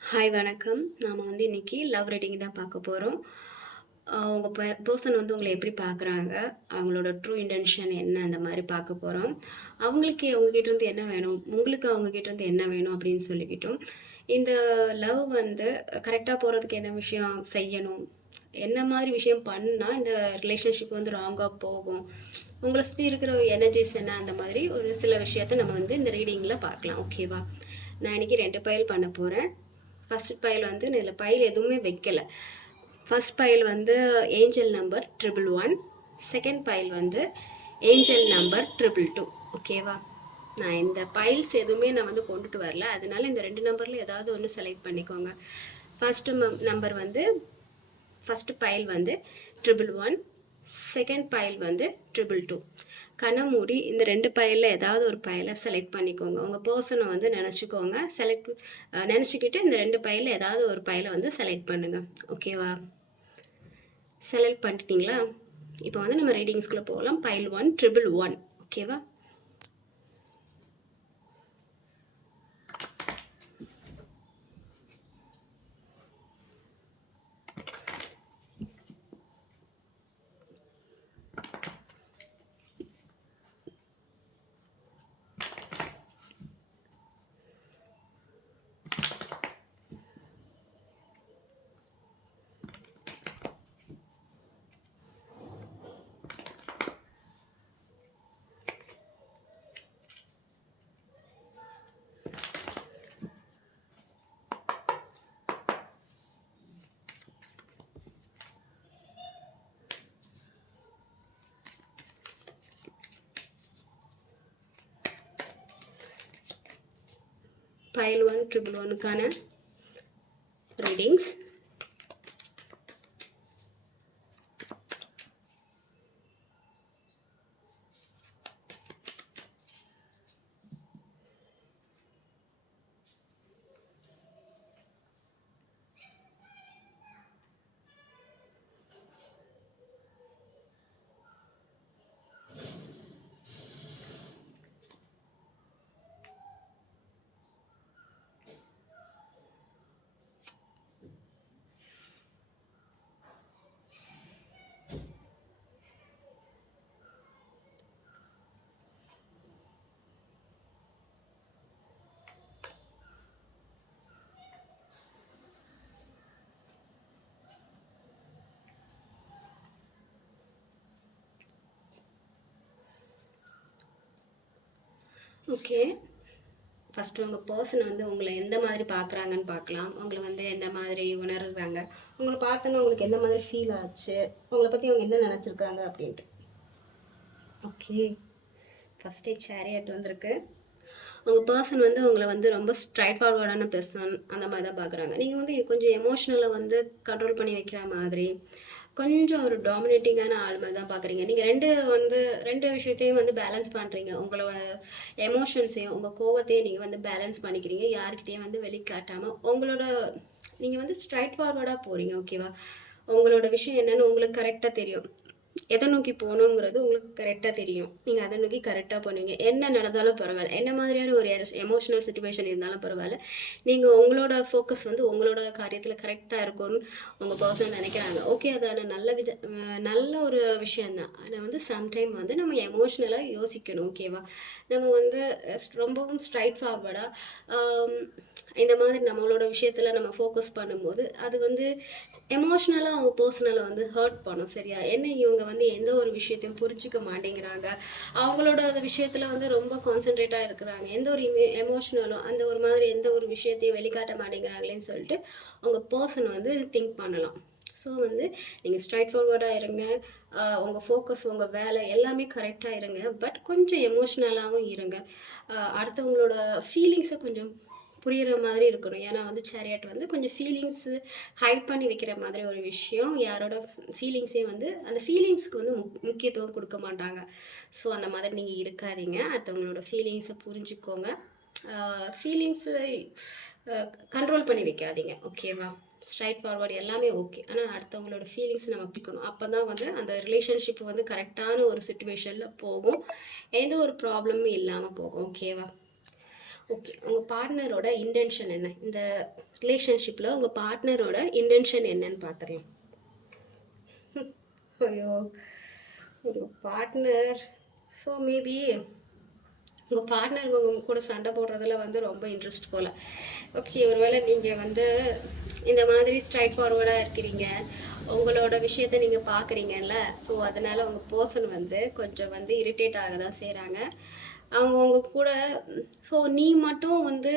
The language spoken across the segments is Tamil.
ஹாய் வணக்கம். நாம இன்னைக்கு லவ் ரீடிங் தான் பார்க்க போறோம். உங்க பெர்சன் உங்கள எப்படி பார்க்குறாங்க? அவங்களோட ட்ரூ இன்டென்ஷன் என்ன? அந்த மாரி பார்க்க போறோம். அவங்களுக்கு உங்ககிட்ட இருந்து என்ன வேணும்? உங்களுக்கு அவங்க கிட்ட இருந்து என்ன வேணும்? அப்படின்னு சொல்லிக்கிட்டும், இந்த லவ் கரெக்ட்டா போறதுக்கு என்ன விஷயம் செய்யணும்? என்ன மாதிரி விஷயம் பண்ணா இந்த ரிலேஷன்ஷிப் ராங்கா போகும்? உங்கள சுத்தி இருக்கிற எனர்ஜிஸ் என்ன? அந்த மாதிரி ஒரு சில விஷயத்த நம்ம இந்த ரீடிங்கில பார்க்கலாம். ஓகேவா? நான் இன்னைக்கு 2 பைல் பண்ண போறேன். ஃபர்ஸ்ட் பைல் நான் இதில் பைல் எதுவுமே வைக்கல. First file angel number 111. Second file angel number 222. ஓகேவா? நான் இந்த பைல்ஸ் எதுவுமே நான் கொண்டுட்டு வரல. அதனால இந்த 2 நம்பரில் ஏதாவது ஒன்று செலக்ட் பண்ணிக்கோங்க. First number first file 111. Second file 222. கண்ணை மூடி இந்த 2 பைலில் ஏதாவது ஒரு பைலை செலக்ட் பண்ணிக்கோங்க. உங்கள் பர்சனை நினச்சிக்கோங்க. நினச்சிக்கிட்டு இந்த 2 பைலில் ஏதாவது ஒரு பைலை செலக்ட் பண்ணுங்கள். ஓகேவா? செலக்ட் பண்ணிட்டீங்களா? இப்போ நம்ம ரீடிங்ஸ்குள்ளே போகலாம். பைல் 111. ஓகேவா? பைல் 111க்கான ரீடிங்ஸ். ஓகே, ஃபஸ்ட்டு உங்கள் பர்சன் உங்களை எந்த மாதிரி பார்க்குறாங்கன்னு பார்க்கலாம். உங்களை எந்த மாதிரி உணர்கிறாங்க, உங்களை பார்த்தோன்னா உங்களுக்கு எந்த மாதிரி ஃபீல் ஆச்சு, உங்களை பற்றி அவங்க என்ன நினச்சிருக்காங்க அப்படின்ட்டு. ஓகே, ஃபஸ்ட்டே சேரியட் வந்திருக்கு. உங்கள் பர்சன் உங்களை ரொம்ப ஸ்ட்ரைட் ஃபார்வர்டான பர்சன் அந்த மாதிரி தான் பார்க்குறாங்க. நீங்கள் கொஞ்சம் எமோஷ்னலை கண்ட்ரோல் பண்ணி வைக்கிற மாதிரி, கொஞ்சம் ஒரு டாமினேட்டிங்கான ஆள் மாதிரி தான் பார்க்குறீங்க. நீங்கள் ரெண்டு விஷயத்தையும் பேலன்ஸ் பண்ணுறீங்க. உங்களோட எமோஷன்ஸையும் உங்கள் கோவத்தையும் நீங்கள் பேலன்ஸ் பண்ணிக்கிறீங்க. யாருக்கிட்டையும் வெளிக்காட்டாமல் உங்களோட நீங்கள் ஸ்ட்ரைட் ஃபார்வர்டாக போகிறீங்க. ஓகேவா? உங்களோட விஷயம் என்னென்னு உங்களுக்கு கரெக்டாக தெரியும். எதை நோக்கி போகணுங்கிறது உங்களுக்கு கரெக்டாக தெரியும். நீங்கள் அதை நோக்கி கரெக்டாக போனீங்க. என்ன நடந்தாலும் பரவாயில்ல, என்ன மாதிரியான ஒரு எமோஷனல் சுச்சுவேஷன் இருந்தாலும் பரவாயில்ல, நீங்கள் உங்களோட ஃபோக்கஸ் உங்களோட காரியத்தில் கரெக்டாக இருக்கும்னு உங்கள் பர்சன் நினைக்கிறாங்க. ஓகே, அதான நல்ல ஒரு விஷயந்தான். அதை சம்டைம் நம்ம எமோஷ்னலாக யோசிக்கணும். ஓகேவா? நம்ம ரொம்பவும் ஸ்ட்ரைட் ஃபார்வர்டாக இந்த மாதிரி நம்மளோட விஷயத்தில் நம்ம ஃபோக்கஸ் பண்ணும்போது அது எமோஷ்னலாக அவங்க பர்சனலை ஹர்ட் பண்ணும். சரியா? என்ன இவங்க எந்த ஒரு விஷயத்தையும் புரிஞ்சிக்க மாட்டேங்கிறாங்க, அவங்களோட அந்த விஷயத்தில் ரொம்ப கான்சென்ட்ரேட்டாக இருக்கிறாங்க, எந்த ஒரு எமோஷ்னலும் அந்த ஒரு மாதிரி எந்த ஒரு விஷயத்தையும் வெளிக்காட்ட மாட்டேங்கிறாங்களேன்னு சொல்லிட்டு உங்கள் பர்சன் திங்க் பண்ணலாம். ஸோ நீங்கள் ஸ்ட்ரைட் ஃபார்வர்டாக இருங்க. உங்கள் ஃபோக்கஸ் உங்கள் வேலை எல்லாமே கரெக்டாக இருங்க. பட் கொஞ்சம் எமோஷ்னலாகவும் இருங்க. அடுத்தவங்களோட ஃபீலிங்ஸை கொஞ்சம் புரிகிற மாதிரி இருக்கணும். ஏன்னா சேரியட் கொஞ்சம் ஃபீலிங்ஸு ஹைட் பண்ணி வைக்கிற மாதிரி ஒரு விஷயம். யாரோட ஃபீலிங்ஸையும் அந்த ஃபீலிங்ஸ்க்கு முக்கியத்துவம் கொடுக்க மாட்டாங்க. ஸோ அந்த மாதிரி நீங்கள் இருக்காதீங்க. அடுத்தவங்களோட ஃபீலிங்ஸை புரிஞ்சுக்கோங்க. ஃபீலிங்ஸை கண்ட்ரோல் பண்ணி வைக்காதீங்க. ஓகேவா? ஸ்ட்ரைட் ஃபார்வர்டு எல்லாமே ஓகே. ஆனால் அடுத்தவங்களோட ஃபீலிங்ஸ் நம்ம பிடிக்கணும். அப்போ தான் அந்த ரிலேஷன்ஷிப் கரெக்டான ஒரு சுச்சுவேஷனில் போகும். எந்த ஒரு ப்ராப்ளமும் இல்லாமல் போகும். ஓகேவா? ஓகே, உங்கள் பார்ட்னரோட இன்டென்ஷன் என்ன? இந்த ரிலேஷன்ஷிப்பில் உங்கள் பார்ட்னரோட இன்டென்ஷன் என்னன்னு பார்த்துடலாம். ஐயோ, உங்கள் பார்ட்னர், ஸோ மேபி உங்கள் பார்ட்னர் உங்கள் கூட சண்டை போடுறதுல வந்து ரொம்ப இன்ட்ரெஸ்ட் போல். ஓகே, ஒருவேளை நீங்கள் வந்து இந்த மாதிரி ஸ்ட்ரைட் ஃபார்வர்டாக இருக்கிறீங்க, உங்களோட விஷயத்தை நீங்கள் பார்க்குறீங்கல்ல, ஸோ அதனால் உங்கள் பர்சன் வந்து கொஞ்சம் வந்து இரிட்டேட் ஆக தான் செய்கிறாங்க. அவங்க உங்க கூட, ஸோ நீ மட்டும் வந்து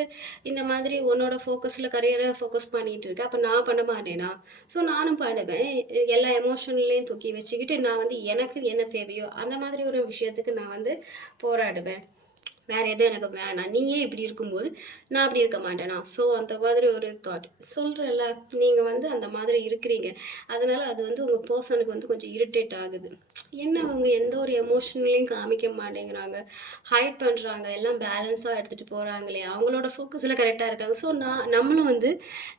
இந்த மாதிரி உன்னோட ஃபோக்கஸில் கரியரை ஃபோக்கஸ் பண்ணிகிட்டு இருக்க, அப்போ நான் பண்ண மாட்டேனா? ஸோ நானும் பண்ணுவேன். எல்லா எமோஷன்லேயும் தூக்கி வச்சுக்கிட்டு நான் வந்து எனக்கு என்ன தேவையோ அந்த மாதிரி ஒரு விஷயத்துக்கு நான் வந்து போராடுவேன். வேறு எதுவும் எனக்கு வேணாம், நீயே இப்படி இருக்கும்போது நான் அப்படி இருக்க மாட்டேனா? ஸோ அந்த மாதிரி ஒரு தாட் சொல்கிறல்ல, நீங்கள் வந்து அந்த மாதிரி இருக்கிறீங்க. அதனால் அது வந்து உங்கள் பர்சனுக்கு வந்து கொஞ்சம் இரிட்டேட் ஆகுது. என்ன அவங்க எந்த ஒரு எமோஷனலையும் காமிக்க மாட்டேங்கிறாங்க, ஹைட் பண்ணுறாங்க, எல்லாம் பேலன்ஸாக எடுத்துகிட்டு போகிறாங்களே, அவங்களோட ஃபோக்கஸில் கரெக்டாக இருக்காங்க. ஸோ நம்மளும் வந்து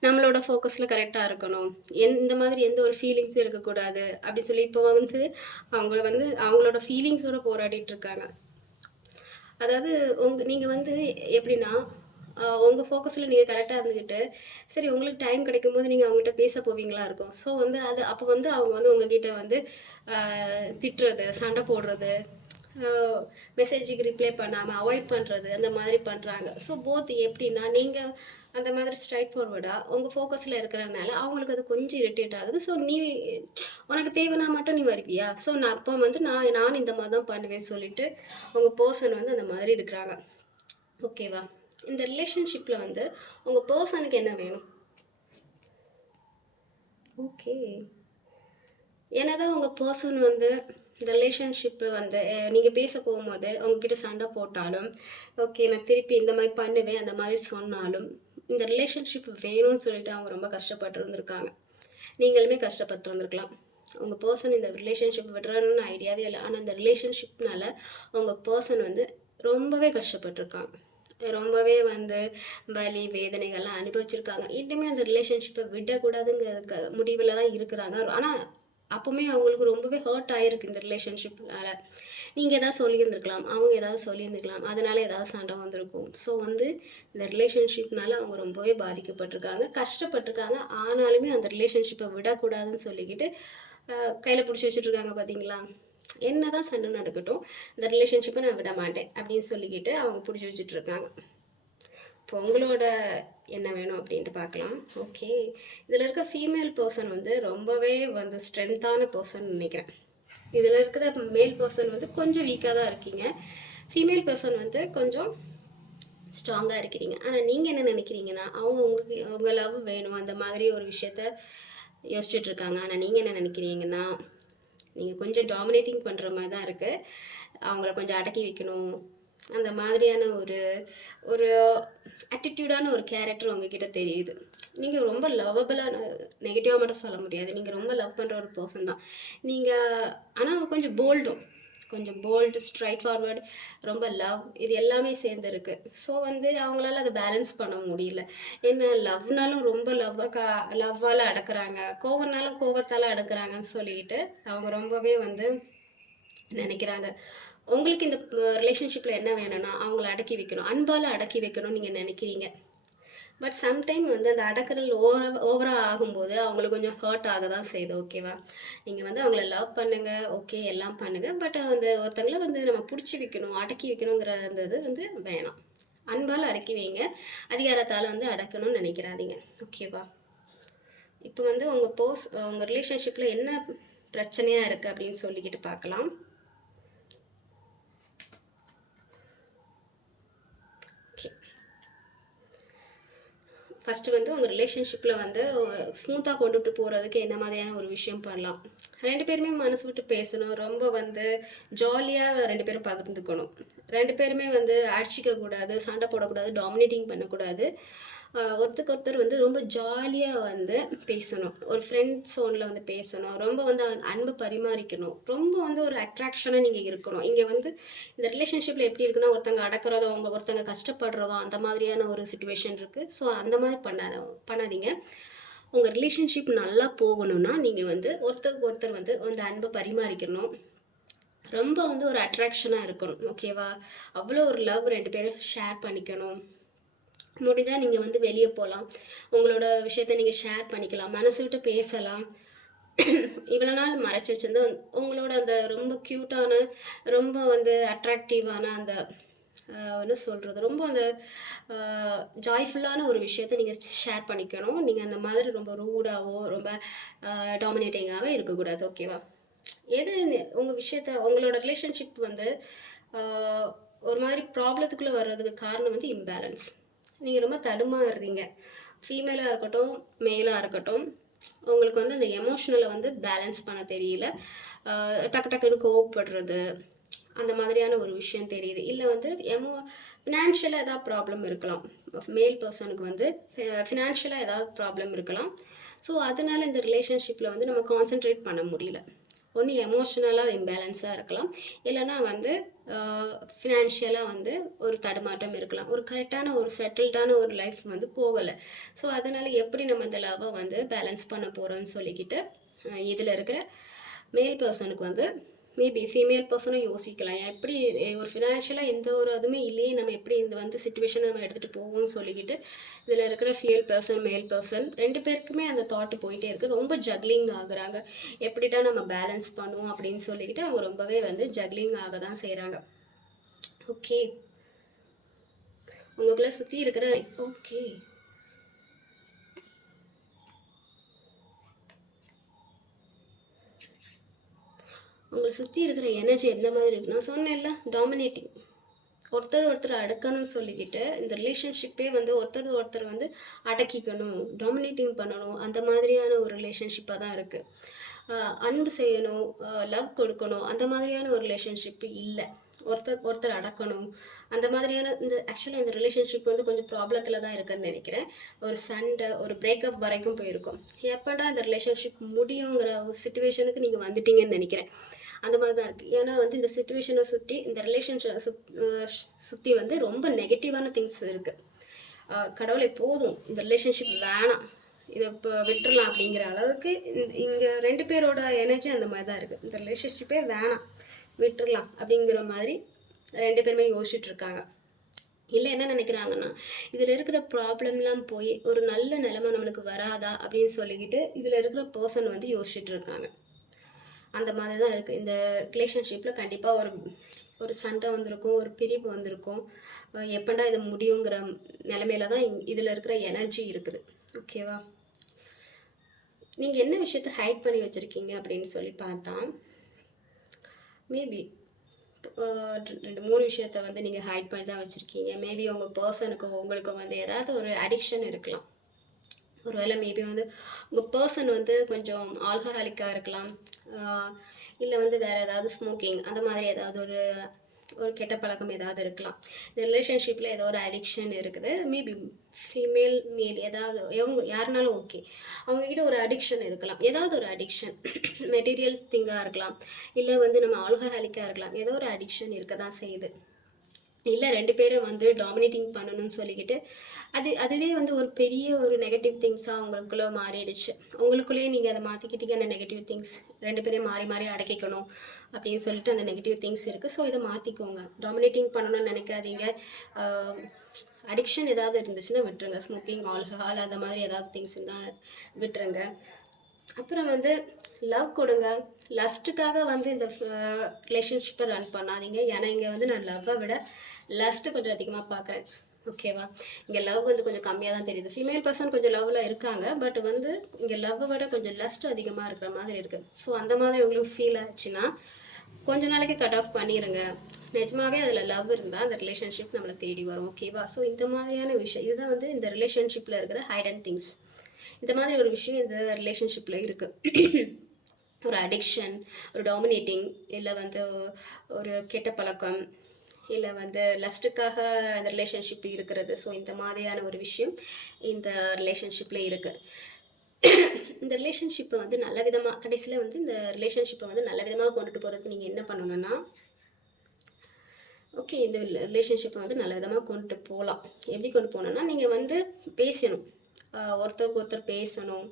நம்மளோட ஃபோக்கஸில் கரெக்டாக இருக்கணும், இந்த மாதிரி எந்த ஒரு ஃபீலிங்ஸும் இருக்கக்கூடாது அப்படி சொல்லி இப்போ வந்து அவங்கள வந்து அவங்களோட ஃபீலிங்ஸோடு போராடிட்டு இருக்காங்க. அதாவது நீங்கள் வந்து எப்படின்னா, உங்கள் ஃபோக்கஸில் நீங்கள் கரெக்டாக இருந்துக்கிட்டு, சரி உங்களுக்கு டைம் கிடைக்கும்போது நீங்கள் அவங்ககிட்ட பேச போவீங்களா இருக்கும். ஸோ வந்து அது அப்போ வந்து அவங்க வந்து உங்ககிட்ட வந்து திட்டுறது, சண்டை போடுறது, மெசேஜுக்கு ரிப்ளை பண்ணாமல் அவாய்ட் பண்ணுறது, அந்த மாதிரி பண்ணுறாங்க. ஸோ போத் எப்படின்னா, நீங்கள் அந்த மாதிரி ஸ்ட்ரைட் ஃபார்வர்டாக உங்கள் ஃபோக்கஸில் இருக்கிறனால அவங்களுக்கு அது கொஞ்சம் இரிட்டேட் ஆகுது. ஸோ நீ உனக்கு தேவைன்னா மட்டும் நீ வருவியா? ஸோ நான் அப்போ வந்து நான் இந்த மாதிரி தான் பண்ணுவேன் சொல்லிட்டு உங்கள் பர்சன் வந்து அந்த மாதிரி இருக்கிறாங்க. ஓகேவா? இந்த ரிலேஷன்ஷிப்பில் வந்து உங்கள் பர்சனுக்கு என்ன வேணும்? ஓகே, என்னதான் உங்கள் பர்சன் வந்து இந்த ரிலேஷன்ஷிப்பு வந்து நீங்கள் பேச போகும்போது அவங்கக்கிட்ட சண்டை போட்டாலும், ஓகே நான் திருப்பி இந்த மாதிரி பண்ணுவேன் அந்த மாதிரி சொன்னாலும், இந்த ரிலேஷன்ஷிப் வேணும்னு சொல்லிட்டு அவங்க ரொம்ப கஷ்டப்பட்டு இருந்திருக்காங்க. நீங்களுமே கஷ்டப்பட்டு இருந்திருக்கலாம். உங்கள் பர்சன் இந்த ரிலேஷன்ஷிப் விடுறணும்னு ஐடியாவே இல்லை, ஆனால் இந்த ரிலேஷன்ஷிப்னால உங்கள் பர்சன் வந்து ரொம்பவே கஷ்டப்பட்டுருக்காங்க. ரொம்பவே வந்து வலி வேதனைகள்லாம் அனுபவிச்சிருக்காங்க. இன்னுமே அந்த ரிலேஷன்ஷிப்பை விடக்கூடாதுங்கிற முடிவில் தான் இருக்கிறாங்க. ஆனால் அப்போவுமே அவங்களுக்கு ரொம்பவே ஹர்ட் ஆகிருக்கு இந்த ரிலேஷன்ஷிப்னால. நீங்கள் எதாவது சொல்லியிருந்துருக்கலாம், அவங்க ஏதாவது சொல்லியிருந்துருக்கலாம், அதனால் ஏதாவது சண்டை வந்திருக்கும். ஸோ வந்து இந்த ரிலேஷன்ஷிப்னால அவங்க ரொம்பவே பாதிக்கப்பட்டிருக்காங்க, கஷ்டப்பட்டிருக்காங்க. ஆனாலுமே அந்த ரிலேஷன்ஷிப்பை விடக்கூடாதுன்னு சொல்லிக்கிட்டு கையில் பிடிச்சி வச்சுட்ருக்காங்க. பார்த்தீங்களா? என்ன தான் சண்டை நடக்கட்டும், இந்த ரிலேஷன்ஷிப்பை நான் விட மாட்டேன் அப்படின்னு சொல்லிக்கிட்டு அவங்க பிடிச்சி வச்சுட்ருக்காங்க. இப்போ உங்களோட என்ன வேணும் அப்படின்ட்டு பார்க்கலாம். ஓகே, இதில் இருக்க ஃபீமேல் பர்சன் வந்து ரொம்பவே வந்து ஸ்ட்ரென்த்தான பர்சன் நினைக்கிறேன். இதில் இருக்கிற மேல் பர்சன் வந்து கொஞ்சம் வீக்காக தான் இருக்கீங்க, ஃபீமேல் பர்சன் வந்து கொஞ்சம் ஸ்ட்ராங்காக இருக்கிறீங்க. ஆனால் நீங்கள் என்ன நினைக்கிறீங்கன்னா, அவங்க உங்கள் லவ் வேணும் அந்த மாதிரி ஒரு விஷயத்த யோசிச்சுட்ருக்காங்க. ஆனால் நீங்கள் என்ன நினைக்கிறீங்கன்னா, நீங்கள் கொஞ்சம் டாமினேட்டிங் பண்ணுற மாதிரி தான் இருக்குது, அவங்கள கொஞ்சம் அடக்கி வைக்கணும், அந்த மாதிரியான ஒரு ஒரு ஆட்டிடியூடான ஒரு கேரக்டர் உங்ககிட்ட தெரியுது. நீங்கள் ரொம்ப லவ்வபிளான, நெகட்டிவாக மட்டும் சொல்ல முடியாது, நீங்கள் ரொம்ப லவ் பண்ணுற ஒரு பர்சன் தான் நீங்கள். ஆனால் கொஞ்சம் போல்டு, ஸ்ட்ரைட் ஃபார்வர்டு, ரொம்ப லவ், இது எல்லாமே சேர்ந்துருக்கு. ஸோ வந்து அவங்களால அதை பேலன்ஸ் பண்ண முடியல. என்ன லவ்னாலும் ரொம்ப லவ்வால் அடக்குறாங்க, கோவம்னாலும் கோவத்தால் அடக்குறாங்கன்னு சொல்லிட்டு அவங்க ரொம்பவே வந்து நினைக்கிறாங்க. உங்களுக்கு இந்த ரிலேஷன்ஷிப்பில் என்ன வேணும்னா, அவங்கள அடக்கி வைக்கணும், அன்பால் அடக்கி வைக்கணும்னு நீங்கள் நினைக்கிறீங்க. பட் சம்டைம் வந்து அந்த அடக்குறல் ஓவராக ஆகும்போது அவங்களுக்கு கொஞ்சம் ஹர்ட் ஆக தான் செய்யுது. ஓகேவா? நீங்கள் வந்து அவங்கள லவ் பண்ணுங்கள், ஓகே எல்லாம் பண்ணுங்கள், பட் அந்த ஒருத்தங்களை வந்து நம்ம பிடிச்சி வைக்கணும், அடக்கி வைக்கணுங்கிற அந்த இது வந்து வேணாம். அன்பால் அடக்கி வைங்க, அதிகாரத்தால் வந்து அடக்கணும்னு நினைக்கிறாதீங்க. ஓகேவா? இப்போ வந்து உங்கள் ரிலேஷன்ஷிப்பில் என்ன பிரச்சனையாக இருக்குது அப்படின்னு சொல்லிக்கிட்டு பார்க்கலாம். ஃபஸ்ட்டு வந்து உங்கள் ரிலேஷன்ஷிப்பில் வந்து ஸ்மூத்தாக கொண்டுட்டு போகிறதுக்கு என்ன மாதிரியான ஒரு விஷயம் பண்ணலாம்? 2 பேருமே மனசு விட்டு பேசணும், ரொம்ப வந்து ஜாலியாக 2 பேரும் பகிர்ந்துக்கணும். 2 பேருமே வந்து அடிச்சிக்கக்கூடாது, சண்டை போடக்கூடாது, டாமினேட்டிங் பண்ணக்கூடாது. ஒருத்தருக்கு ஒருத்தர் வந்து ரொம்ப ஜாலியாக வந்து பேசணும், ஒரு ஃப்ரெண்ட் ஸோனில் வந்து பேசணும், ரொம்ப வந்து அன்பு பரிமாறிக்கணும், ரொம்ப வந்து ஒரு அட்ராக்ஷனாக நீங்கள் இருக்கணும். இங்கே வந்து இந்த ரிலேஷன்ஷிப்பில் எப்படி இருக்குன்னா, ஒருத்தங்க அடக்கிறதோ, ஒருத்தங்க கஷ்டப்படுறதோ அந்த மாதிரியான ஒரு சிச்சுவேஷன் இருக்குது. ஸோ அந்த மாதிரி பண்ணாதீங்க. உங்கள் ரிலேஷன்ஷிப் நல்லா போகணும்னா நீங்கள் வந்து ஒருத்தருக்கு ஒருத்தர் வந்து அந்த அன்பை பரிமாறிக்கணும், ரொம்ப வந்து ஒரு அட்ராக்ஷனாக இருக்கணும். ஓகேவா? அவ்வளோ ஒரு லவ் 2 பேரும் ஷேர் பண்ணிக்கணும். முடிஞ்சால் நீங்கள் வந்து வெளியே போகலாம், உங்களோட விஷயத்த நீங்கள் ஷேர் பண்ணிக்கலாம், மனசு விட்டு பேசலாம். இவ்வளோ நாள் மறைச்சி வச்சிருந்த உங்களோட அந்த ரொம்ப க்யூட்டான, ரொம்ப வந்து அட்ராக்டிவான அந்த என்ன சொல்கிறது, ரொம்ப அந்த ஜாய்ஃபுல்லான ஒரு விஷயத்த நீங்கள் ஷேர் பண்ணிக்கணும். நீங்கள் அந்த மாதிரி ரொம்ப ரூடாவோ ரொம்ப டாமினேட்டிங்காகவோ இருக்கக்கூடாது. ஓகேவா? எது உங்கள் விஷயத்த உங்களோட ரிலேஷன்ஷிப் வந்து ஒரு மாதிரி ப்ராப்ளத்துக்குள்ளே வர்றதுக்கு காரணம் வந்து இம்பேலன்ஸ். நீங்கள் ரொம்ப தடுமாறுறீங்க. ஃபீமேலாக இருக்கட்டும், மேலாக இருக்கட்டும், உங்களுக்கு வந்து அந்த எமோஷ்னலை வந்து பேலன்ஸ் பண்ண தெரியல. டக்கு டக்குன்னு கோவப்படுறது, அந்த மாதிரியான ஒரு விஷயம் தெரியுது. இல்லை வந்து ஃபினான்ஷியலாக ஏதாவது ப்ராப்ளம் இருக்கலாம். மேல் பர்சனுக்கு வந்து ஃபினான்ஷியலாக ஏதாவது ப்ராப்ளம் இருக்கலாம். ஸோ அதனால இந்த ரிலேஷன்ஷிப்பில் வந்து நம்ம கான்சென்ட்ரேட் பண்ண முடியல. ஒன்று எமோஷ்னலாக இம்பேலன்ஸாக இருக்கலாம், இல்லைனா வந்து ஃபினான்ஷியலாக வந்து ஒரு தடுமாற்றம் இருக்கலாம். ஒரு கரெக்டான ஒரு செட்டில்டான ஒரு லைஃப் வந்து போகலை. ஸோ அதனால் எப்படி நம்ம இந்த லவ்வை வந்து பேலன்ஸ் பண்ண போகிறோன்னு சொல்லிக்கிட்டு இதில் இருக்கிற மேல் பர்சனுக்கு வந்து மேபி ஃபீமேல் பர்சனும் யோசிக்கலாம், எப்படி ஒரு ஃபினான்ஷியலாக எந்த ஒரு இதுவுமே இல்லையே, நம்ம எப்படி இந்த வந்து சுச்சுவேஷனை நம்ம எடுத்துகிட்டு போவோம்னு சொல்லிக்கிட்டு இதில் இருக்கிற ஃபீமேல் பர்சன் மேல் பர்சன் 2 பேருக்குமே அந்த தாட்டு போயிட்டே இருக்குது. ரொம்ப ஜக்லிங் ஆகுறாங்க. எப்படிடா நம்ம பேலன்ஸ் பண்ணுவோம் அப்படின்னு சொல்லிக்கிட்டு அவங்க ரொம்பவே வந்து ஜக்லிங் ஆக தான் செய்கிறாங்க. ஓகே, உங்களுக்குள்ள சுற்றி இருக்கிற ஓகே உங்களை சுற்றி இருக்கிற எனர்ஜி எந்த மாதிரி இருக்குன்னா, சொன்னேன்ல டாமினேட்டிங், ஒருத்தர் அடக்கணும்னு சொல்லிக்கிட்டு இந்த ரிலேஷன்ஷிப்பே வந்து ஒருத்தர் வந்து அடக்கிக்கணும், டாமினேட்டிங் பண்ணணும், அந்த மாதிரியான ஒரு ரிலேஷன்ஷிப்பாக தான் இருக்குது. அன்பு செய்யணும், லவ் கொடுக்கணும், அந்த மாதிரியான ஒரு ரிலேஷன்ஷிப்பு இல்லை. ஒருத்தர் அடக்கணும், அந்த மாதிரியான இந்த ஆக்சுவலாக இந்த ரிலேஷன்ஷிப் வந்து கொஞ்சம் ப்ராப்ளத்தில் தான் இருக்குன்னு நினைக்கிறேன். ஒரு சண்டை, ஒரு பிரேக்கப் வரைக்கும் போயிருக்கும். எப்படா இந்த ரிலேஷன்ஷிப் முடியுங்கிற ஒரு சுச்சுவேஷனுக்கு நீங்கள் வந்துட்டீங்கன்னு நினைக்கிறேன். அந்த மாதிரி தான் இருக்குது. ஏன்னா வந்து இந்த சுச்சுவேஷனை சுற்றி இந்த ரிலேஷன்ஷிப் சுற்றி வந்து ரொம்ப நெகட்டிவான திங்ஸ் இருக்குது. கடவுளை போதும், இந்த ரிலேஷன்ஷிப் வேணாம், இதை இப்போ விட்டுறலாம் அப்படிங்கிற அளவுக்கு இங்கே 2 பேரோட எனர்ஜி அந்த மாதிரி தான் இருக்குது. இந்த ரிலேஷன்ஷிப்பே வேணாம், விட்டுறலாம் அப்படிங்கிற மாதிரி 2 பேருமே யோசிச்சுட்ருக்காங்க. இல்லை என்ன நினைக்கிறாங்கன்னா, இதில் இருக்கிற ப்ராப்ளம்லாம் போய் ஒரு நல்ல நிலைமை நம்மளுக்கு வராதா அப்படின்னு சொல்லிக்கிட்டு இதில் இருக்கிற பர்சன் வந்து யோசிச்சுட்டு இருக்காங்க. அந்த மாதிரி தான் இருக்குது. இந்த ரிலேஷன்ஷிப்பில் கண்டிப்பாக ஒரு சண்டை வந்திருக்கும், ஒரு பிரிவு வந்திருக்கும். எப்படா இது முடியுங்கிற நிலமையில தான் இதில் இருக்கிற எனர்ஜி இருக்குது. ஓகேவா? நீங்கள் என்ன விஷயத்தை ஹைட் பண்ணி வச்சுருக்கீங்க அப்படின்னு சொல்லி பார்த்தா, மேபி 2-3 விஷயத்த வந்து நீங்கள் ஹைட் பண்ணி தான் வச்சுருக்கீங்க. மேபி உங்கள் பர்சனுக்கு உங்களுக்கு வந்து ஏதாவது ஒரு அடிக்ஷன் இருக்கலாம். ஒருவேளை மேபி வந்து உங்கள் பர்சன் வந்து கொஞ்சம் ஆல்கஹாலிக்காக இருக்கலாம், இல்லை வந்து வேறு ஏதாவது ஸ்மோக்கிங் அந்த மாதிரி ஏதாவது ஒரு கெட்ட பழக்கம் ஏதாவது இருக்கலாம். இந்த ரிலேஷன்ஷிப்பில் ஏதோ ஒரு அடிக்ஷன் இருக்குது. மேபி ஃபீமேல் மேல் ஏதாவது யாருனாலும் ஓகே, அவங்கக்கிட்ட ஒரு அடிக்ஷன் இருக்கலாம். ஏதாவது ஒரு அடிக்ஷன், மெட்டீரியல்ஸ் திங்காக இருக்கலாம், இல்லை வந்து நம்ம ஆல்கஹாலிக்காக இருக்கலாம். ஏதோ ஒரு அடிக்ஷன் இருக்க தான் செய்யுது. இல்லை 2 பேரும் வந்து டாமினேட்டிங் பண்ணணும்னு சொல்லிக்கிட்டு அதுவே வந்து ஒரு பெரிய ஒரு நெகட்டிவ் திங்ஸாக உங்களுக்குள்ளே மாறிடுச்சு. உங்களுக்குள்ளேயே நீங்கள் அதை மாற்றிக்கிட்டீங்க. அந்த நெகட்டிவ் திங்ஸ் 2 பேரையும் மாறி அடக்கிக்கணும் அப்படின்னு சொல்லிட்டு அந்த நெகட்டிவ் திங்ஸ் இருக்குது. ஸோ இதை மாற்றிக்கோங்க. டாமினேட்டிங் பண்ணணும்னு நினைக்காதீங்க. அடிக்ஷன் ஏதாவது இருந்துச்சுன்னா விட்டுருங்க. ஸ்மோக்கிங், ஆல்கஹால் அந்த மாதிரி ஏதாவது திங்ஸ் இருந்தால் விட்டுருங்க. அப்புறம் வந்து லவ் கொடுங்க. லஸ்ட்டுக்காக வந்து இந்த ரிலேஷன்ஷிப்பை ரன் பண்ணாதீங்க. ஏன்னா இங்கே வந்து நான் லவ்வை விட லஸ்ட்டு கொஞ்சம் அதிகமாக பார்க்குறேன். ஓகேவா? இங்கே லவ் வந்து கொஞ்சம் கம்மியாக தான் தெரியுது. ஃபீமேல் பர்சன் கொஞ்சம் லவ்வில் இருக்காங்க, பட் வந்து இங்கே லவ்வை விட கொஞ்சம் லஸ்ட் அதிகமாக இருக்கிற மாதிரி இருக்குது. ஸோ அந்த மாதிரி உங்களுக்கு ஃபீல் ஆச்சுன்னா கொஞ்ச நாளைக்கு கட் ஆஃப் பண்ணிடுங்க. நிஜமாவே அதில் லவ் இருந்தால் அந்த ரிலேஷன்ஷிப் நம்மளை தேடி வரும். ஓகேவா? ஸோ இந்த மாதிரியான விஷயம் இதுதான் வந்து இந்த ரிலேஷன்ஷிப்பில் இருக்கிற ஹைடன் திங்ஸ். இந்த மாதிரி ஒரு விஷயம் இந்த ரிலேஷன்ஷிப்பில் இருக்குது. ஒரு அடிக்ஷன், ஒரு டாமினேட்டிங், இல்லை வந்து ஒரு கெட்ட பழக்கம், இல்லை வந்து லஸ்ட்டுக்காக அந்த ரிலேஷன்ஷிப் இருக்கிறது. ஸோ இந்த மாதிரியான ஒரு விஷயம் இந்த ரிலேஷன்ஷிப்பில் இருக்குது. இந்த ரிலேஷன்ஷிப்பை வந்து நல்ல விதமாக கடைசியில் வந்து இந்த ரிலேஷன்ஷிப்பை வந்து நல்ல விதமாக கொண்டுட்டு போகிறதுக்கு நீங்கள் என்ன பண்ணணுன்னா, ஓகே இந்த ரிலேஷன்ஷிப்பை வந்து நல்ல விதமாக கொண்டுட்டு போகலாம். எப்படி கொண்டு போகணுன்னா, நீங்கள் வந்து பேசணும், ஒருத்தருக்கு ஒருத்தர் பேசணும்,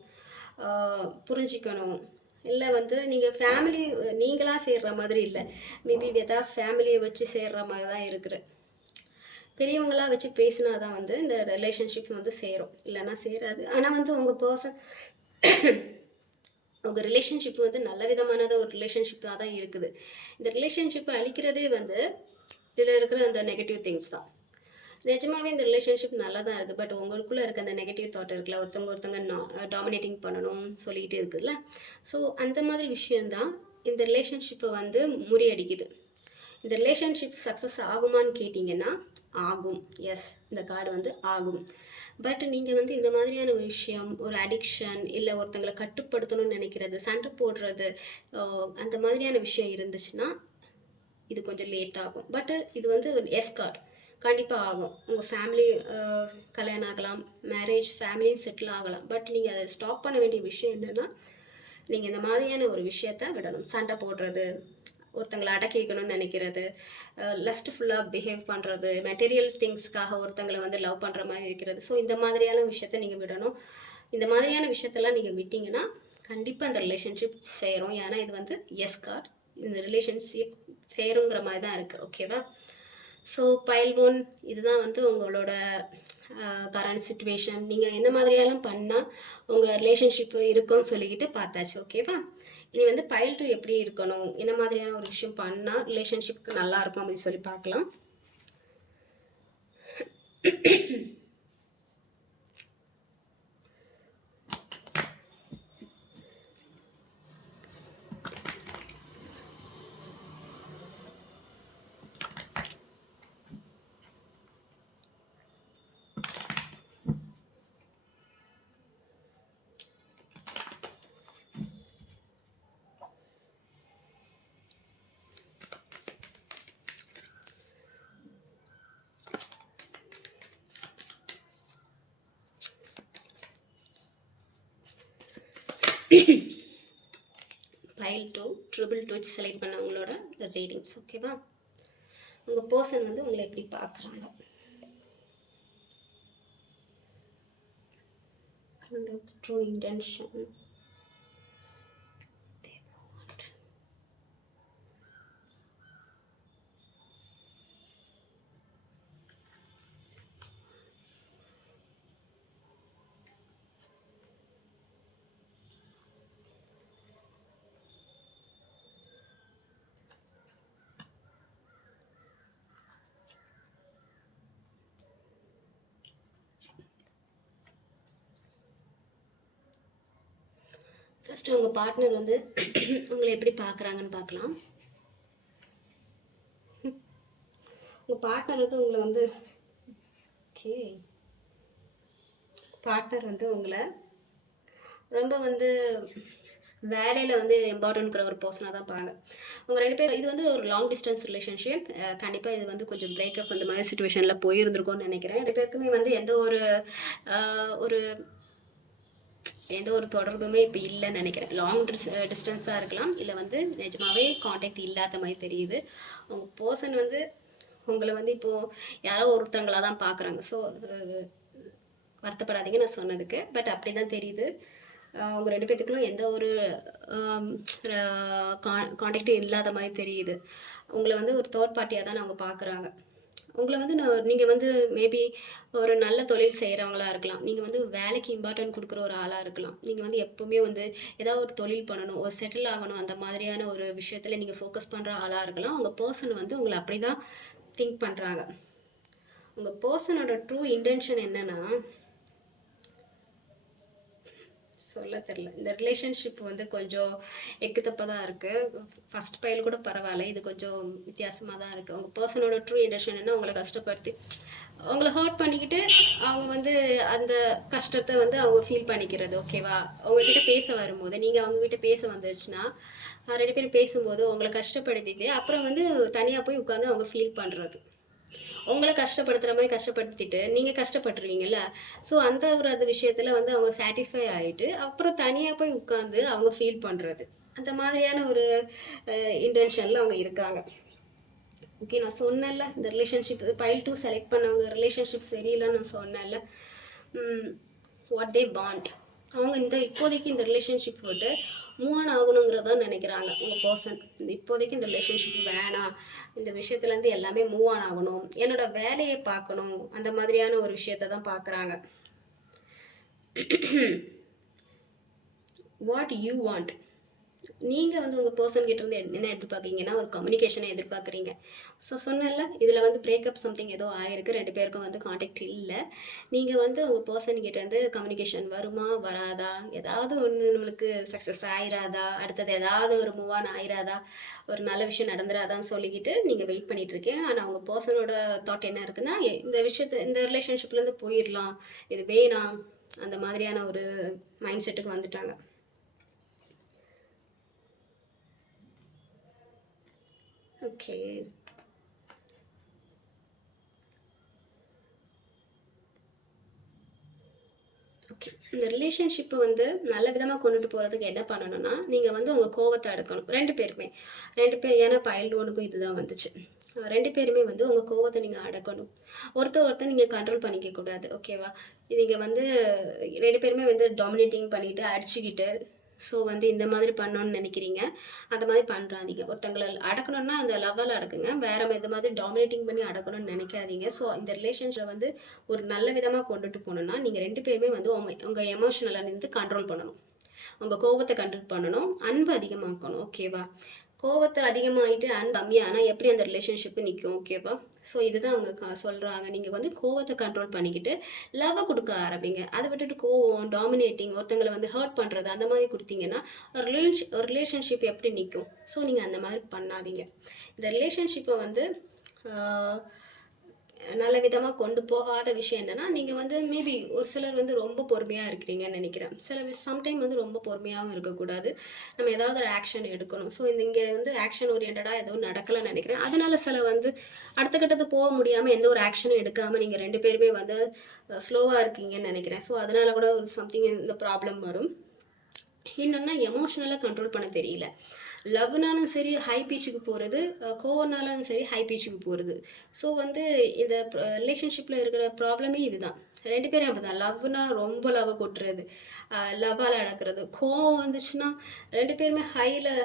புரிஞ்சிக்கணும். இல்லை வந்து நீங்கள் ஃபேமிலி நீங்களாக சேர்கிற மாதிரி இல்லை, மேபி எதாவது ஃபேமிலியை வச்சு சேர்கிற மாதிரி தான் இருக்குது. பெரியவங்களாக வச்சு பேசினா தான் வந்து இந்த ரிலேஷன்ஷிப்ஸ் வந்து சேரும், இல்லைன்னா சேராது. ஆனால் வந்து உங்கள் பர்சன் உங்கள் ரிலேஷன்ஷிப் வந்து நல்ல விதமானது ஒரு ரிலேஷன்ஷிப்பாக தான் இருக்குது. இந்த ரிலேஷன்ஷிப்பை அழிக்கிறதே வந்து இதில் இருக்கிற அந்த நெகட்டிவ் திங்ஸ் தான். நிஜமாவே இந்த ரிலேஷன்ஷிப் நல்லா தான் இருக்குது, பட் உங்களுக்குள்ளே இருக்க அந்த நெகட்டிவ் தாட் இருக்குல்ல, ஒருத்தவங்க டாமினேட்டிங் பண்ணணும் சொல்லிகிட்டு இருக்குதுல்ல. ஸோ அந்த மாதிரி விஷயந்தான் இந்த ரிலேஷன்ஷிப்பை வந்து முறியடிக்குது. இந்த ரிலேஷன்ஷிப் சக்ஸஸ் ஆகுமான்னு கேட்டிங்கன்னா ஆகும். எஸ், இந்த கார்டு வந்து ஆகும். பட் நீங்கள் வந்து இந்த மாதிரியான ஒரு விஷயம், ஒரு அடிக்ஷன், இல்லை ஒருத்தங்களை கட்டுப்படுத்தணும்னு நினைக்கிறது, சண்டை போடுறது, அந்த மாதிரியான விஷயம் இருந்துச்சுன்னா இது கொஞ்சம் லேட் ஆகும். பட்டு இது வந்து எஸ் கார்டு கண்டிப்பாக ஆகும். உங்கள் ஃபேமிலி கல்யாணம் ஆகலாம், மேரேஜ் ஃபேமிலியும் செட்டில் ஆகலாம். பட் நீங்கள் அதை ஸ்டாப் பண்ண வேண்டிய விஷயம் என்னென்னா, நீங்கள் இந்த மாதிரியான ஒரு விஷயத்த விடணும். சண்டை போடுறது, ஒருத்தங்களை அடக்கி வைக்கணும்னு நினைக்கிறது, லஸ்ட்ஃபுல்லாக பிஹேவ் பண்ணுறது, மெட்டீரியல்ஸ் திங்ஸ்க்காக ஒருத்தங்களை வந்து லவ் பண்ணுற மாதிரி வைக்கிறது. ஸோ இந்த மாதிரியான விஷயத்த நீங்கள் விடணும். இந்த மாதிரியான விஷயத்தெல்லாம் நீங்கள் விட்டிங்கன்னா கண்டிப்பாக அந்த ரிலேஷன்ஷிப் சேரும். ஏன்னா இது வந்து எஸ் கார்டு, இந்த ரிலேஷன்ஷிப் சேருங்கிற மாதிரி தான் இருக்குது. ஓகேவா? ஸோ பைல் 1 இதுதான் வந்து உங்களோட கரண்ட் சிச்சுவேஷன். நீங்கள் என்ன மாதிரியெல்லாம் பண்ணால் உங்கள் ரிலேஷன்ஷிப்பு இருக்கும்னு சொல்லிக்கிட்டு பார்த்தாச்சு. ஓகேவா? இனி வந்து பைல் 2 எப்படி இருக்கணும், என்ன மாதிரியான ஒரு விஷயம் பண்ணால் ரிலேஷன்ஷிப்க்கு நல்லா இருக்கும் அப்படின்னு சொல்லி பார்க்கலாம். பைல் 2 ட்ரிபிள் 2 செலக்ட் பண்ண உங்களோட ரேட்டிங்ஸ். ஓகேவா? உங்கள் பர்சன் வந்து உங்களை எப்படி பார்க்குறாங்க, ட்ரூ இன்டென்ஷன், ஃபஸ்ட்டு உங்கள் பார்ட்னர் வந்து உங்களை எப்படி பார்க்குறாங்கன்னு பார்க்கலாம். உங்கள் பார்ட்னர் வந்து உங்களை வந்து பார்ட்னர் வந்து உங்களை ரொம்ப வந்து வேலையில் வந்து இம்பார்ட்டன்ட்ங்கிற ஒரு பர்சனாக தான் பாருங்க. உங்கள் 2 பேர் இது வந்து ஒரு லாங் டிஸ்டன்ஸ் ரிலேஷன்ஷிப். கண்டிப்பாக இது வந்து கொஞ்சம் பிரேக்கப் அந்த மாதிரி சுச்சுவேஷனில் போயிருந்துருக்கோன்னு நினைக்கிறேன். 2 பேருக்குமே வந்து எந்த ஒரு தொடர்புமே இப்போ இல்லைன்னு நினைக்கிறேன். லாங் டிஸ்டன்ஸாக இருக்கலாம், இல்லை வந்து நிஜமாகவே காண்டாக்ட் இல்லாத மாதிரி தெரியுது. உங்கள் பர்சன் வந்து உங்களை வந்து இப்போது யாரோ ஒருத்தவங்களாக தான் பார்க்குறாங்க. ஸோ வருத்தப்படாதீங்க நான் சொன்னதுக்கு. பட் அப்படி தான் தெரியுது. உங்கள் 2 பேத்துக்குள்ளும் எந்த ஒரு காண்டாக்டும் இல்லாத மாதிரி தெரியுது. உங்களை வந்து ஒரு தேர்ட் பார்ட்டியாக தான் அவங்க பார்க்குறாங்க. உங்களை வந்து நீங்கள் வந்து மேபி ஒரு நல்ல தொழில் செய்கிறவங்களா இருக்கலாம், நீங்கள் வந்து வேலைக்கு இம்பார்ட்டன்ட் கொடுக்குற ஒரு ஆளாக இருக்கலாம், நீங்கள் வந்து எப்போவுமே வந்து ஏதாவது ஒரு தொழில் பண்ணணும், ஒரு செட்டில் ஆகணும், அந்த மாதிரியான ஒரு விஷயத்தில் நீங்கள் ஃபோக்கஸ் பண்ணுற ஆளாக இருக்கலாம். உங்கள் பர்சன் வந்து உங்களை அப்படி தான் திங்க் பண்ணுறாங்க. உங்கள் பர்சனோட ட்ரூ இன்டென்ஷன் என்னென்னா சொல்ல தெரில. இந்த ரிலேஷன்ஷிப் வந்து கொஞ்சம் எக்குத்தப்பாக தான் இருக்குது. ஃபஸ்ட் பைல் கூட பரவாயில்ல, இது கொஞ்சம் வித்தியாசமாக தான் இருக்குது. உங்கள் பர்சனோட ட்ரூ இன்டென்ஷன் என்ன, உங்களை கஷ்டப்படுத்தி அவங்கள ஹர்ட் பண்ணிக்கிட்டு அவங்க வந்து அந்த கஷ்டத்தை வந்து அவங்க ஃபீல் பண்ணிக்கிறது. ஓகேவா? அவங்கக்கிட்ட பேச வரும்போது, நீங்கள் அவங்கக்கிட்ட பேச வந்துருச்சுன்னா 2 பேரும் பேசும்போது உங்களை கஷ்டப்படுத்திட்டு அப்புறம் வந்து தனியாக போய் உட்காந்து அவங்க ஃபீல் பண்ணுறது, உங்களை கஷ்டப்படுத்துகிற மாதிரி கஷ்டப்படுத்திட்டு நீங்கள் கஷ்டப்பட்டுருவீங்கள்ல. ஸோ அந்த விஷயத்தில் வந்து அவங்க சாட்டிஸ்ஃபை ஆகிட்டு அப்புறம் தனியாக போய் உட்காந்து அவங்க ஃபீல் பண்ணுறது, அந்த மாதிரியான ஒரு இன்டென்ஷனில் அவங்க இருக்காங்க. ஓகே, நான் சொன்னேன்ல இந்த ரிலேஷன்ஷிப் பைல் 2 செலக்ட் பண்ணவங்க ரிலேஷன்ஷிப் சரியில்லைன்னு நான் சொன்னேன்ல. வாட் தே வாண்ட், அவங்க இப்போதைக்கு இந்த ரிலேஷன்ஷிப் விட்டு மூவ் ஆன் ஆகணுங்கிறதான் நினைக்கிறாங்க உங்கள் பர்சன். இப்போதைக்கு இந்த ரிலேஷன்ஷிப் வேணாம், இந்த விஷயத்துலேருந்து எல்லாமே மூவ் ஆன் ஆகணும், என்னோட வேலையை பார்க்கணும், அந்த மாதிரியான ஒரு விஷயத்தை தான் பார்க்குறாங்க. வாட் யூ வாண்ட், நீங்கள் வந்து உங்கள் பர்சன்கிட்ட இருந்து என்ன எதிர்பார்க்குறீங்கன்னா ஒரு கம்யூனிகேஷனை எதிர்பார்க்குறீங்க. ஸோ சொன்னல இதில் வந்து பிரேக்கப் சம்திங் ஏதோ ஆயிருக்கு, 2 பேருக்கும் வந்து காண்டாக்ட் இல்லை. நீங்கள் வந்து உங்கள் பர்சன்கிட்டேருந்து கம்யூனிகேஷன் வருமா வராதா, ஏதாவது ஒன்று நம்மளுக்கு சக்ஸஸ் ஆயிராதா, அடுத்தது ஏதாவது ஒரு மூவ் ஆன் ஆயிராதா, ஒரு நல்ல விஷயம் நடந்துராதான்னு சொல்லிக்கிட்டு நீங்கள் வெயிட் பண்ணிகிட்ருக்கீங்க. ஆனால் உங்கள் பர்சனோட தாட் என்ன இருக்குன்னா, இந்த ரிலேஷன்ஷிப்லேருந்து போயிடலாம், இது வேணாம், அந்த மாதிரியான ஒரு மைண்ட் செட்டுக்கு வந்துட்டாங்க. Okay, okay. இந்த ரிலேஷன்ஷிப்பை வந்து நல்ல விதமாக கொண்டுட்டு போகிறதுக்கு என்ன பண்ணணும்னா, நீங்கள் வந்து உங்கள் கோவத்தை அடக்கணும். 2 பேருமே, 2 பேர், ஏன்னா பைல்டு ஒன்றுக்கும் இதுதான் வந்துச்சு. 2 பேருமே வந்து உங்கள் கோவத்தை நீங்கள் அடக்கணும். ஒருத்தர் நீங்கள் கண்ட்ரோல் பண்ணிக்க கூடாது. ஓகேவா? நீங்கள் வந்து 2 பேருமே வந்து டாமினேட்டிங் பண்ணிவிட்டு அடிச்சுக்கிட்டு, ஸோ வந்து இந்த மாதிரி பண்ணணும்னு நினைக்கிறீங்க, அந்த மாதிரி பண்ணுறாதீங்க. ஒருத்தங்களை அடக்கணும்னா அந்த லெவலில் அடக்குங்க, வேறு இது மாதிரி டாமினேட்டிங் பண்ணி அடக்கணும்னு நினைக்காதீங்க. ஸோ இந்த ரிலேஷன்ஷிப்பை வந்து ஒரு நல்ல விதமாக கொண்டுட்டு போகணுன்னா நீங்கள் 2 பேருமே வந்து உங்கள் எமோஷனலை வந்து கண்ட்ரோல் பண்ணணும், உங்கள் கோபத்தை கண்ட்ரோல் பண்ணணும், அன்பு அதிகமாக்கணும். ஓகேவா? கோவத்தை அதிகமாகிட்டு அண்ட் கம்மியானால் எப்படி அந்த ரிலேஷன்ஷிப்பு நிற்கும்? ஓகேவா? ஸோ இதுதான் அவங்க சொல்கிறாங்க. நீங்கள் வந்து கோவத்தை கண்ட்ரோல் பண்ணிக்கிட்டு லவ்வை கொடுக்க ஆரம்பிங்க. அதை விட்டுட்டு கோவம், டாமினேட்டிங், ஒருத்தங்களை வந்து ஹர்ட் பண்ணுறது அந்த மாதிரி கொடுத்தீங்கன்னா ஒரு ரிலேஷன்ஷிப் எப்படி நிற்கும்? ஸோ நீங்கள் அந்த மாதிரி பண்ணாதீங்க. இந்த ரிலேஷன்ஷிப்பை வந்து நல்ல விதமாக கொண்டு போகாத விஷயம் என்னென்னா, நீங்கள் வந்து மேபி ஒரு சிலர் வந்து ரொம்ப பொறுமையாக இருக்கிறீங்கன்னு நினைக்கிறேன். சம்டைம் வந்து ரொம்ப பொறுமையாகவும் இருக்கக்கூடாது, நம்ம ஏதாவது ஒரு ஆக்ஷன் எடுக்கணும். ஸோ இங்கே வந்து ஆக்ஷன் ஓரியன்டாக எதுவும் நடக்கலைன்னு நினைக்கிறேன். அதனால சில வந்து அடுத்த கட்டத்துக்கு போக முடியாமல் எந்த ஒரு ஆக்ஷனும் எடுக்காமல் நீங்கள் 2 பேருமே வந்து ஸ்லோவாக இருக்கீங்கன்னு நினைக்கிறேன். ஸோ அதனால கூட ஒரு சம்திங் இந்த ப்ராப்ளம் வரும். இன்னொன்னா எமோஷ்னலாக கண்ட்ரோல் பண்ண தெரியல. லவ்னாலும் சரி ஹை பீச்சுக்கு போகிறது, கோவனாலும் சரி ஹை பீச்சுக்கு போகிறது. ஸோ வந்து இந்த ரிலேஷன்ஷிப்பில் இருக்கிற ப்ராப்ளமே இதுதான். 2 பேரும் அப்படி தான். லவ்னா ரொம்ப லவ்வை கொட்டுறது, லவ்வால் அடக்கிறது. கோவம் வந்துச்சுன்னா 2 பேருமே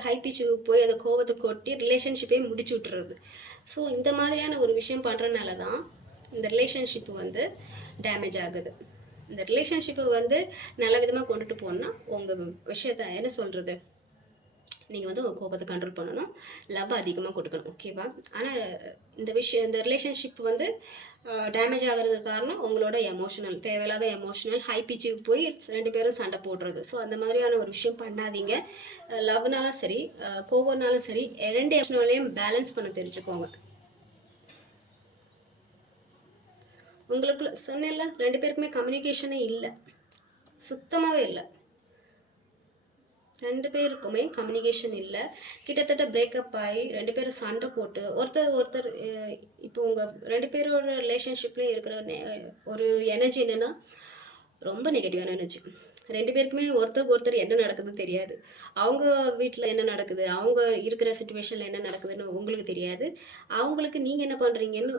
ஹை பீச்சுக்கு போய் அந்த கோவத்தை கொட்டி ரிலேஷன்ஷிப்பே முடிச்சு விட்டுறது. ஸோ இந்த மாதிரியான ஒரு விஷயம் பண்ணுறதுனால தான் இந்த ரிலேஷன்ஷிப்பு வந்து டேமேஜ் ஆகுது. இந்த ரிலேஷன்ஷிப்பை வந்து நல்ல விதமாக கொண்டுட்டு போகணுன்னா உங்கள் விஷயத்த என்ன சொல்கிறது, நீங்கள் வந்து உங்கள் கோபத்தை கண்ட்ரோல் பண்ணணும், லவ் அதிகமாக கொடுக்கணும். ஓகேவா? ஆனால் இந்த ரிலேஷன்ஷிப் வந்து டேமேஜ் ஆகிறதுக்கு காரணம் உங்களோட எமோஷனல், தேவையில்லாத எமோஷனல் ஹை பிச்சுக்கு போய் 2 பேரும் சண்டை போடுறது. ஸோ அந்த மாதிரியான ஒரு விஷயம் பண்ணாதீங்க. லவ்னாலும் சரி கோவம்னாலும் சரி 2 எமோஷனலையும் பேலன்ஸ் பண்ண தெரிஞ்சுக்கோங்க. உங்களுக்குள்ள சொன்னேன்ல 2 பேருக்குமே கம்யூனிகேஷனே இல்லை, சுத்தமாகவே இல்லை. 2 பேருக்குமே கம்யூனிகேஷன் இல்லை. கிட்டத்தட்ட பிரேக்கப் ஆகி 2 பேரும் சண்டை போட்டு ஒருத்தர் இப்போ உங்கள் 2 பேரோட ரிலேஷன்ஷிப்லேயும் இருக்கிற ஒரு எனர்ஜி என்னென்னா ரொம்ப நெகட்டிவான எனர்ஜி. 2 பேருக்குமே ஒருத்தர் என்ன நடக்குதுன்னு தெரியாது. அவங்க வீட்டில் என்ன நடக்குது, அவங்க இருக்கிற சுச்சுவேஷனில் என்ன நடக்குதுன்னு உங்களுக்கு தெரியாது. அவங்களுக்கு நீங்கள் என்ன பண்ணுறீங்கன்னு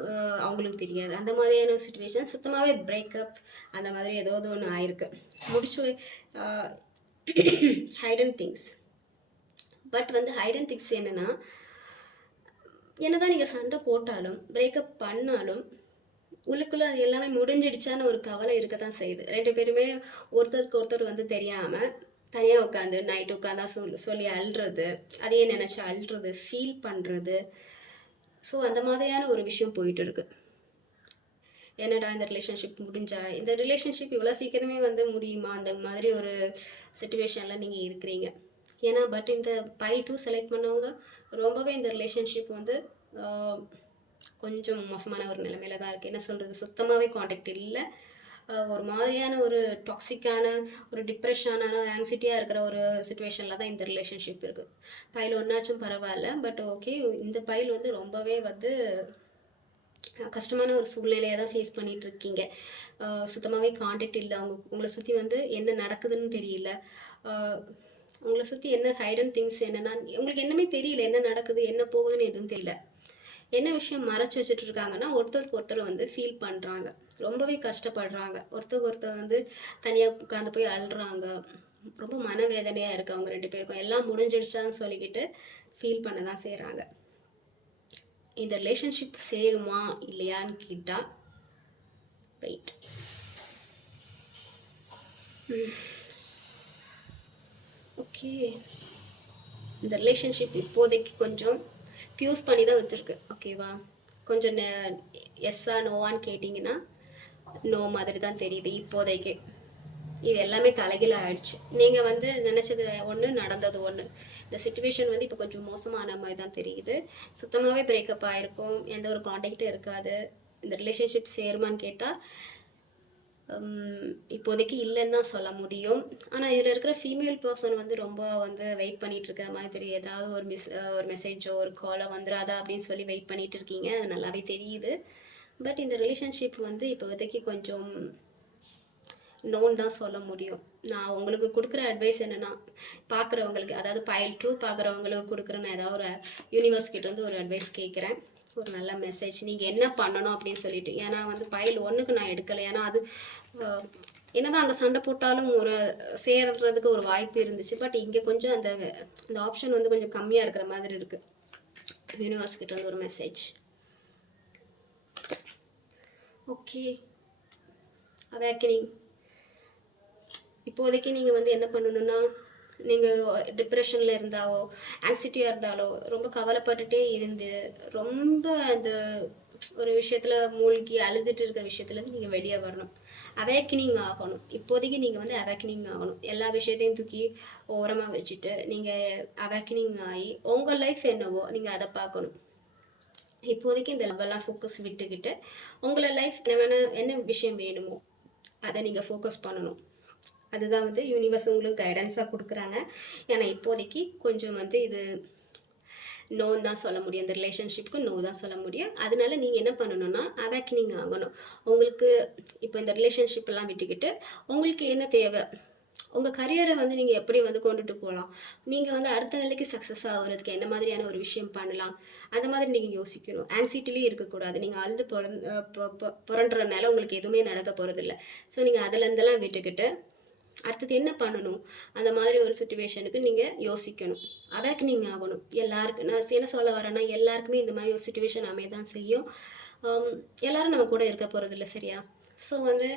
அவங்களுக்கு தெரியாது. அந்த மாதிரியான சுச்சுவேஷன் சுத்தமாகவே பிரேக்கப் அந்த மாதிரி ஏதாவது ஒன்று ஆயிருக்கு. முடிச்சு ஹைடன் திங்ஸ். பட் வந்து ஹைடன் திங்ஸ் என்னென்னா, என்னதான் நீங்கள் சண்டை போட்டாலும் பிரேக்கப் பண்ணாலும் உள்ளுக்குள்ளே அது எல்லாமே முடிஞ்சிடுச்சான்னு ஒரு கவலை இருக்க தான் செய்யுது. 2 பேருமே ஒருத்தருக்கு ஒருத்தர் வந்து தெரியாமல் தனியாக உட்காந்து நைட்டு உட்காந்தா சொல்லி அழுறது, அதையே நினச்சி அழுறது, ஃபீல் பண்ணுறது. ஸோ அந்த மாதிரியான ஒரு விஷயம் போயிட்டு இருக்கு. என்னடா இந்த ரிலேஷன்ஷிப் முடிஞ்சா, இந்த ரிலேஷன்ஷிப் இவ்வளோ சீக்கிரமே வந்து முடியுமா, அந்த மாதிரி ஒரு சிச்சுவேஷனில் நீங்கள் இருக்கிறீங்க. ஏன்னா பட் இந்த பைல் 2 செலக்ட் பண்ணவங்க ரொம்பவே இந்த ரிலேஷன்ஷிப் வந்து கொஞ்சம் மோசமான ஒரு நிலைமையில தான் இருக்குது. என்ன சொல்கிறது, சுத்தமாகவே காண்டாக்ட் இல்லை. ஒரு மாதிரியான ஒரு டாக்ஸிக்கான ஒரு டிப்ரெஷனான ஆங்ஸைட்டியாக இருக்கிற ஒரு சுச்சுவேஷனில் தான் இந்த ரிலேஷன்ஷிப் இருக்குது. பைல் ஒன்றாச்சும் பரவாயில்ல, பட் ஓகே இந்த பைல் வந்து ரொம்பவே வந்து கஷ்டமான ஒரு சூழ்நிலையை தான் ஃபேஸ் பண்ணிகிட்ருக்கீங்க. சுத்தமாகவே காண்டாக்ட் இல்லை. உங்களை சுற்றி வந்து என்ன நடக்குதுன்னு தெரியல. உங்களை சுற்றி என்ன ஹைடன் திங்ஸ் என்னென்னா உங்களுக்கு என்னமே தெரியல, என்ன நடக்குது என்ன போகுதுன்னு எதுவும் தெரியல. என்ன விஷயம் மறைச்சி வச்சுட்டு இருக்காங்கன்னா ஒருத்தருக்கு ஒருத்தர் வந்து ஃபீல் பண்ணுறாங்க. ரொம்பவே கஷ்டப்படுறாங்க. ஒருத்தர் வந்து தனியாக உட்காந்து போய் அழுறாங்க. ரொம்ப மனவேதனையாக இருக்குது அவங்க 2 பேருக்கும். எல்லாம் முடிஞ்சிடுச்சான்னு சொல்லிக்கிட்டு ஃபீல் பண்ண தான் செய்கிறாங்க. இந்த ரிலேஷன்ஷிப் சேருமா இல்லையான்னு கேட்டால் வெயிட். ஓகே, இந்த ரிலேஷன்ஷிப் இப்போதைக்கு கொஞ்சம் ஃபியூஸ் பண்ணி தான் வச்சுருக்கு. ஓகேவா, கொஞ்சம் எஸ்ஸா நோவான்னு கேட்டிங்கன்னா நோ மாதிரி தான் தெரியுது இப்போதைக்கு. இது எல்லாமே தலைகீழ ஆயிடுச்சு. நீங்கள் வந்து நினச்சது ஒன்று, நடந்தது ஒன்று. இந்த சுச்சுவேஷன் வந்து இப்போ கொஞ்சம் மோசமான மாதிரி தான் தெரியுது. சுத்தமாகவே பிரேக்கப் ஆகிருக்கும், எந்த ஒரு காண்டாக்டும் இருக்காது. இந்த ரிலேஷன்ஷிப் சேருமான்னு கேட்டால் இப்போதைக்கு இல்லைன்னு தான் சொல்ல முடியும். ஆனால் இதில் இருக்கிற ஃபீமேல் பர்சன் வந்து ரொம்ப வந்து வெயிட் பண்ணிகிட்டு இருக்க மாதிரி, ஏதாவது ஒரு மெசேஜோ ஒரு காலோ வந்துடாதா அப்படின்னு சொல்லி வெயிட் பண்ணிகிட்டு இருக்கீங்க. அது நல்லாவே தெரியுது. பட் இந்த ரிலேஷன்ஷிப் வந்து இப்போதைக்கு கொஞ்சம் நோன் தான் சொல்ல முடியும். நான் உங்களுக்கு கொடுக்குற அட்வைஸ் என்னென்னா, பார்க்குறவங்களுக்கு, அதாவது பைல் 2 பார்க்குறவங்களுக்கு கொடுக்குற நான் ஏதாவது ஒரு யூனிவர்ஸ் கிட்டேருந்து ஒரு அட்வைஸ் கேட்குறேன். ஒரு நல்ல மெசேஜ் நீங்கள் என்ன பண்ணணும் அப்படின்னு சொல்லிட்டு. ஏன்னா வந்து பைல் 1க்கு நான் எடுக்கலை. ஏன்னா அது என்னதான் அங்கே சண்டை போட்டாலும் ஒரு சேர்றதுக்கு ஒரு வாய்ப்பு இருந்துச்சு. பட் இங்கே கொஞ்சம் அந்த ஆப்ஷன் வந்து கொஞ்சம் கம்மியாக இருக்கிற மாதிரி இருக்குது. யூனிவர்ஸ் கிட்டேருந்து ஒரு மெசேஜ். Okay, awakening. இப்போதைக்கு நீங்கள் வந்து என்ன பண்ணணுன்னா, நீங்கள் டிப்ரெஷனில் இருந்தாலோ ஆங்ஸைட்டியாக இருந்தாலோ ரொம்ப கவலைப்பட்டுட்டே இருந்து ரொம்ப அந்த ஒரு விஷயத்தில் மூழ்கி அழுதுட்டு இருக்கிற விஷயத்துலேருந்து நீங்கள் வெளியே வரணும். அவேக்கனிங் ஆகணும். இப்போதைக்கு நீங்கள் வந்து அவேக்கனிங் ஆகணும். எல்லா விஷயத்தையும் தூக்கி ஓரமாக வச்சுட்டு நீங்கள் அவேக்கனிங் ஆகி உங்கள் லைஃப் என்னவோ நீங்கள் அதை பார்க்கணும். இப்போதைக்கு இந்த லெவலாம் ஃபோக்கஸ் விட்டுக்கிட்டு உங்களை லைஃப் என்ன விஷயம் வேணுமோ அதை நீங்கள் ஃபோக்கஸ் பண்ணணும். அதுதான் வந்து யூனிவர்ஸ் உங்களுக்கு கைடன்ஸாக கொடுக்குறாங்க. ஏன்னா இப்போதைக்கு கொஞ்சம் வந்து இது நோன்னு தான் சொல்ல முடியும். இந்த ரிலேஷன்ஷிப்க்கு நோ தான் சொல்ல முடியும். அதனால நீங்கள் என்ன பண்ணணும்னா அவேக்கனிங் ஆகணும். உங்களுக்கு இப்போ இந்த ரிலேஷன்ஷிப்பெல்லாம் விட்டுக்கிட்டு உங்களுக்கு என்ன தேவை, உங்கள் கரியரை வந்து நீங்கள் எப்படி வந்து கொண்டுட்டு போகலாம், நீங்கள் வந்து அடுத்த நிலைக்கு சக்ஸஸ் ஆகிறதுக்கு என்ன மாதிரியான ஒரு விஷயம் பண்ணலாம், அந்த மாதிரி நீங்கள் யோசிக்கணும். ஆங்ஸைட்டிலே இருக்கக்கூடாது. நீங்கள் அழுது புரண்டுறதுனால உங்களுக்கு எதுவுமே நடக்க போகிறதில்ல. ஸோ நீங்கள் அதிலேருந்தெல்லாம் விட்டுக்கிட்டு அடுத்தது என்ன பண்ணணும், அந்த மாதிரி ஒரு சுச்சுவேஷனுக்கு நீங்கள் யோசிக்கணும். அவேக்கனிங் ஆகணும். எல்லாருக்கும் நான் என்ன சொல்ல வரேன்னா, எல்லாருக்குமே இந்த மாதிரி ஒரு சுச்சுவேஷன் அமையதான் செய்யும். எல்லோரும் நம்ம கூட இருக்க போகிறதில்ல, சரியா? ஸோ வந்து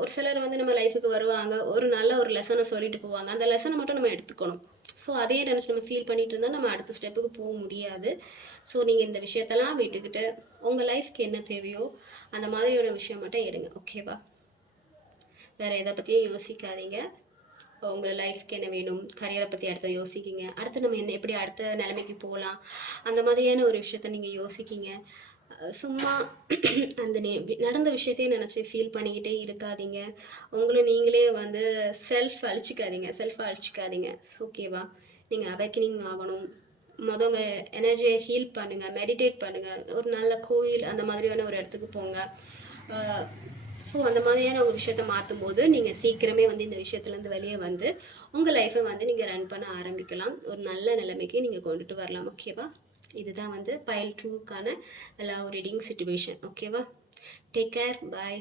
ஒரு சிலர் வந்து நம்ம லைஃபுக்கு வருவாங்க, ஒரு நல்ல ஒரு லெசனை சொல்லிட்டு போவாங்க. அந்த லெசனை மட்டும் நம்ம எடுத்துக்கணும். ஸோ அதே நினச்சி நம்ம ஃபீல் பண்ணிகிட்டு இருந்தால் நம்ம அடுத்த ஸ்டெப்புக்கு போக முடியாது. ஸோ நீங்கள் இந்த விஷயத்தெல்லாம் விட்டுக்கிட்டு உங்கள் லைஃப்க்கு என்ன தேவையோ அந்த மாதிரி ஒரு விஷயம் மட்டும் எடுங்க. ஓகேவா? வேறு எதை பற்றியும் யோசிக்காதீங்க. உங்கள் லைஃப்க்கு என்ன வேணும், கரியரை பற்றி அடுத்த யோசிக்கிங்க. அடுத்து நம்ம எப்படி அடுத்த நிலைமைக்கு போகலாம், அந்த மாதிரியான ஒரு விஷயத்த நீங்கள் யோசிக்கிங்க. சும்மா அந்த நடந்த விஷயத்தையும் நினச்சி ஃபீல் பண்ணிக்கிட்டே இருக்காதீங்க. உங்களை நீங்களே வந்து செல்ஃபாக அழிச்சிக்காதீங்க. ஓகேவா? நீங்கள் அவேக்கனிங் ஆகணும். மொதல் எனர்ஜியை ஹீல் பண்ணுங்கள், மெடிடேட் பண்ணுங்கள், ஒரு நல்ல கோயில் அந்த மாதிரியான ஒரு இடத்துக்கு போங்க. ஸோ அந்த மாதிரியான ஒரு விஷயத்த மாற்றும் போது நீங்கள் சீக்கிரமே வந்து இந்த விஷயத்துலேருந்து வெளியே வந்து உங்கள் லைஃப்பை வந்து நீங்கள் ரன் பண்ண ஆரம்பிக்கலாம். ஒரு நல்ல நிலைமைக்கு நீங்கள் கொண்டுட்டு வரலாம். ஓகேவா? இதுதான் வந்து பைல் 2க்கான லவ் ரீடிங் சிச்சுவேஷன். ஓகேவா? Take care. பாய்.